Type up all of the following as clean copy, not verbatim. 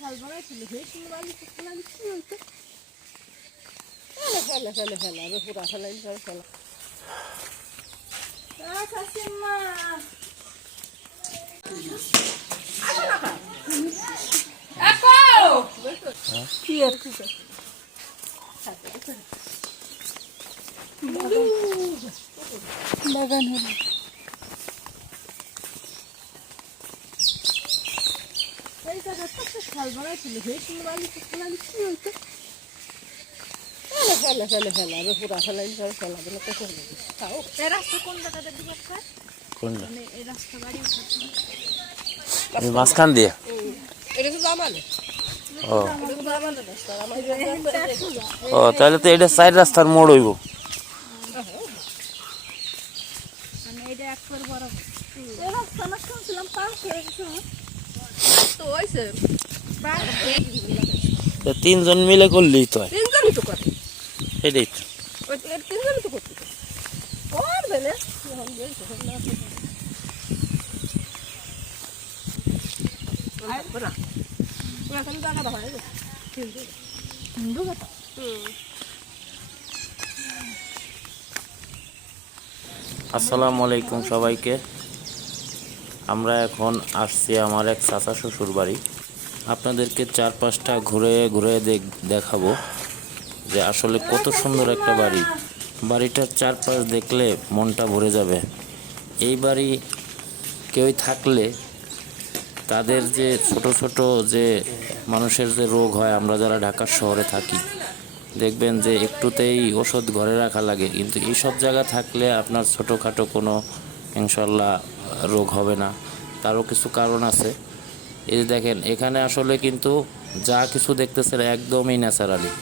শালবনায় ছিল হে শুনবালি ফেলালি কি হইতো ফেলা ফেলা ফেলা ফেলা রে পুরা ফেলাই করে ফেলা কাসিমা কি আর কি বাগান হলো এই জায়গাটা শালবনায় ছিল হে শুনবালি ফেলালি কি হইতো ফেলা ফেলা ফেলা রে পুরা ফেলাই করে ফেলা বলে কত হলো তাও এই রাস্তা কোন জায়গাটা দিকে খায় কোনটা মানে এই রাস্তা বাড়ি এই মাঝখান দিয়ে এটা তো জামালে ও এটা তো জামালে রাস্তা আমার ও তাহলে তো এটা সাইড রাস্তার মোড় হইব মানে এটা একবার বড় এই রাস্তা না শুনছিলাম পার হয়ে গেছে তো হইছে পার তো তিনজন মিলে করলেই তো হয় তিনজনই তো করে এটাই তো ওই তিনজনই তো করতে করবে না এখন বলছো না আয় বড়া ওরা কোন জায়গাটা হয় রে হিন্দু কথা আসসালামু আলাইকুম সবাইকে। আমরা এখন আসছি আমার এক চাচা শ্বশুর বাড়ি। আপনাদেরকে চারপাশটা ঘুরে ঘুরে দেখাবো যে আসলে কত সুন্দর একটা বাড়ি। বাড়িটার চারপাশ দেখলে মনটা ভরে যাবে। এই বাড়ি কেউই থাকলে তাদের যে ছোট ছোট যে মানুষের যে রোগ হয়, আমরা যারা ঢাকা শহরে থাকি দেখবেন যে একটুতেই ওষুধ ঘরে রাখা লাগে, কিন্তু এইসব জায়গা থাকলে আপনার ছোটোখাটো কোনো ইনশাল্লাহ রোগ হবে না। তারও কিছু কারণ আছে। এই যে দেখেন এখানে আসলে কিন্তু যা কিছু দেখতেছেন একদমই ন্যাচারালি।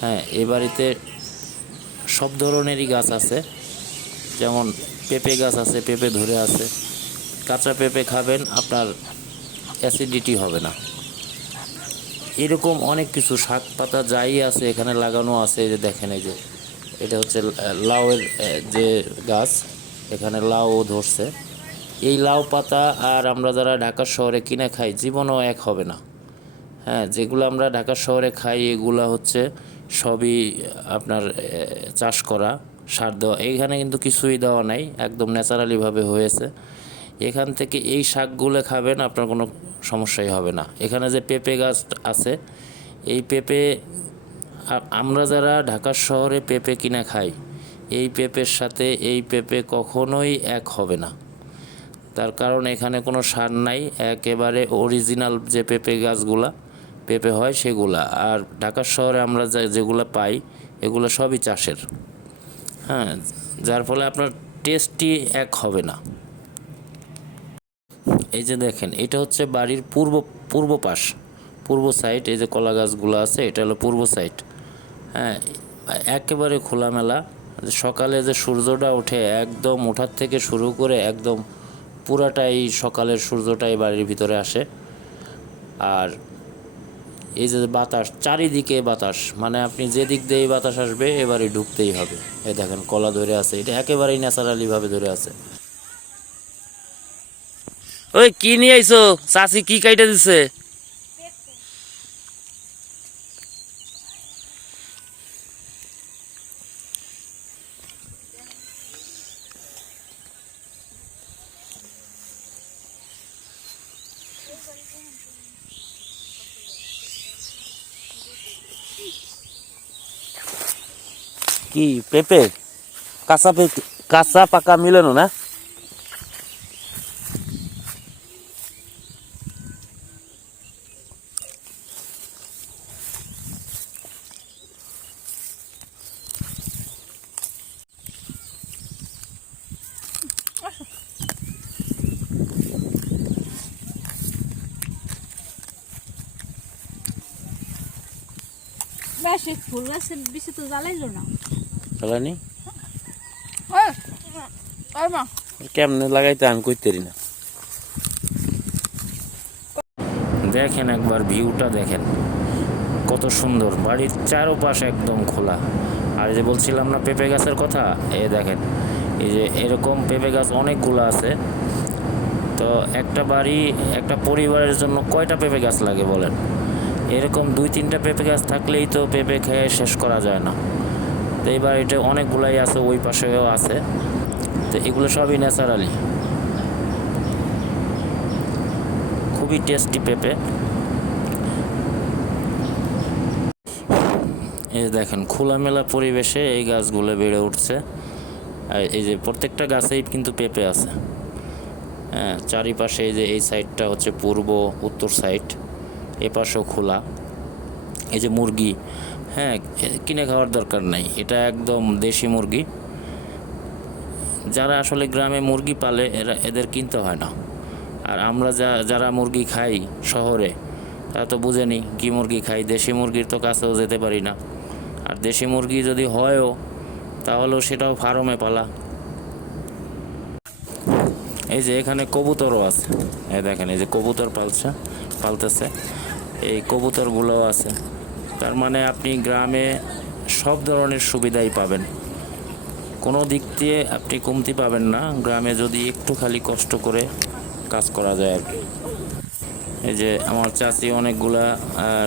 হ্যাঁ, এই বাড়িতে সব ধরনেরই গাছ আছে, যেমন পেঁপে গাছ আছে, পেঁপে ধরে আছে। কাঁচা পেঁপে খাবেন, আপনার অ্যাসিডিটি হবে না। এরকম অনেক কিছু শাক পাতা যাই আছে এখানে লাগানো আছে। এই যে দেখেন, এই যে এটা হচ্ছে লাউয়ের যে গাছ, এখানে লাউ ধরছে। এই লাউ পাতা আর আমরা যারা ঢাকা শহরে কিনে খাই জীবনও এক হবে না। হ্যাঁ, যেগুলো আমরা ঢাকা শহরে খাই এগুলো হচ্ছে সবই আপনার চাষ করা, সার দেওয়া। এইখানে কিন্তু কিছুই দেওয়া নাই, একদম ন্যাচারালিভাবে হয়েছে। এখান থেকে এই শাকগুলো খাবেন, আপনার কোনো সমস্যাই হবে না। এখানে যে পেঁপে গাছ আছে, এই পেঁপে আমরা যারা ঢাকা শহরে পেঁপে কিনে খাই, এই পেঁপের সাথে এই পেঁপে কখনোই এক হবে না। তার কারণ এখানে কোনো সার নাই, একেবারে অরিজিনাল যে পেঁপে গাছগুলা পেঁপে হয় সেগুলা। আর ঢাকা শহরে আমরা যেগুলো পাই এগুলো সবই চাষের। হ্যাঁ, যার ফলে আপনার টেস্টই এক হবে না। এই যে দেখেন, এটা হচ্ছে বাড়ির পূর্ব পাশ, পূর্ব সাইড। এই যে কলা গাছগুলো আছে, এটা হলো পূর্ব সাইড। হ্যাঁ, একেবারে খোলামেলা। সকালে যে সূর্যটা ওঠে, একদম ওঠার থেকে শুরু করে একদম পুরাটাই সকালের সূর্যটাই বাড়ির ভিতরে আসে। আর এই যে বাতাস, চারিদিকে বাতাস, মানে আপনি যেদিক দিয়ে বাতাস আসবে এবারে ঢুকতেই হবে। এই দেখেন কলা ধরে আছে, এটা একেবারেই ন্যাচারালিভাবে ধরে আছে। ওই কি নিয়ে আইছো? চাচি কি কাইটা দিছে? কি পেঁপে? কাঁচা পেঁপে, কাঁচা পাকা মিলানো না? বেশি ফুল গাছের বেশি তো জ্বালাইলো না জ্বালানি মা কেমনে লাগাইতে আমি কইতেরি না। দেখেন একবার ভিউটা দেখেন কত সুন্দর। বাড়ির চারপাশ একদম খোলা। আর এই যে বলছিলাম না পেঁপে গাছের কথা, এই দেখেন এই যে এরকম পেঁপে গাছ অনেকগুলো আছে। তো একটা বাড়ি একটা পরিবারের জন্য কয়টা পেঁপে গাছ লাগে বলেন? এরকম 2-3টা পেঁপে গাছ থাকলেই তো পেঁপে খেয়ে শেষ করা যায় না। তো এই বাড়িটা অনেকগুলাই আছে, ওই পাশেও আছে। তো এগুলো সবই ন্যাচারালি, খুবই টেস্টি পেঁপে। এই যে দেখেন খোলামেলা পরিবেশে এই গাছগুলো বেড়ে উঠছে। আর এই যে প্রত্যেকটা গাছেই কিন্তু পেঁপে আছে। হ্যাঁ, চারিপাশে এই যে এই সাইডটা হচ্ছে পূর্ব উত্তর সাইড, এ পাশেও খোলা। এই যে মুরগি, হ্যাঁ কিনে খাওয়ার দরকার নাই, এটা একদম দেশি মুরগি। যারা আসলে গ্রামে মুরগি পালে এদের কিনতে হয় না। আর আমরা যারা মুরগি খাই শহরে, তারা তো বুঝেনি কি মুরগি খাই, দেশি মুরগির তো কাছেও যেতে পারি না। আর দেশি মুরগি যদি হয়ও তাহলেও সেটাও ফার্মে পালা। এই যে এখানে কবুতরও আছে, এই দেখেন এই যে কবুতর পালতেছে, এই কবুতরগুলোও আছে। তার মানে আপনি গ্রামে সব ধরনের সুবিধাই পাবেন, কোনো দিক দিয়ে আপনি কমতি পাবেন না গ্রামে, যদি একটু খালি কষ্ট করে কাজ করা যায় আর কি। এই যে আমার চাচি অনেকগুলা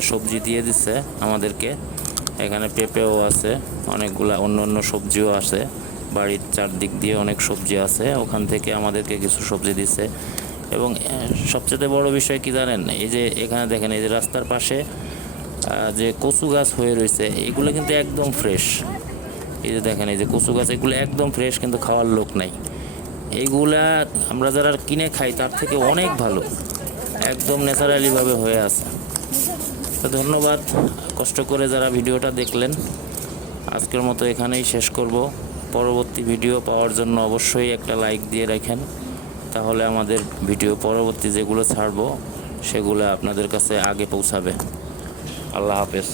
সবজি দিয়ে দিচ্ছে আমাদেরকে। এখানে পেঁপেও আছে, অনেকগুলা অন্য সবজিও আছে, বাড়ির চারদিক দিয়ে অনেক সবজি আছে, ওখান থেকে আমাদেরকে কিছু সবজি দিচ্ছে। এবং সবচেয়ে বড় বিষয় কি জানেন, এই যে এখানে দেখেন এই যে রাস্তার পাশে যে কচু গাছ হয়ে রয়েছে, এগুলো কিন্তু একদম ফ্রেশ। এই যে দেখেন এই যে কচু গাছ, এগুলো একদম ফ্রেশ, কিন্তু খাওয়ার লোক নাই। এইগুলা আমরা যারা কিনে খাই তার থেকে অনেক ভালো, একদম ন্যাচারালিভাবে হয়ে আছে। তো ধন্যবাদ কষ্ট করে যারা ভিডিওটা দেখলেন। আজকের মতো এখানেই শেষ করব। পরবর্তী ভিডিও পাওয়ার জন্য অবশ্যই একটা লাইক দিয়ে রাখেন, তাহলে আমাদের ভিডিও পরবর্তী যেগুলো ছাড়বো সেগুলো আপনাদের কাছে আগে পৌঁছাবে। আল্লাহ হাফেজ।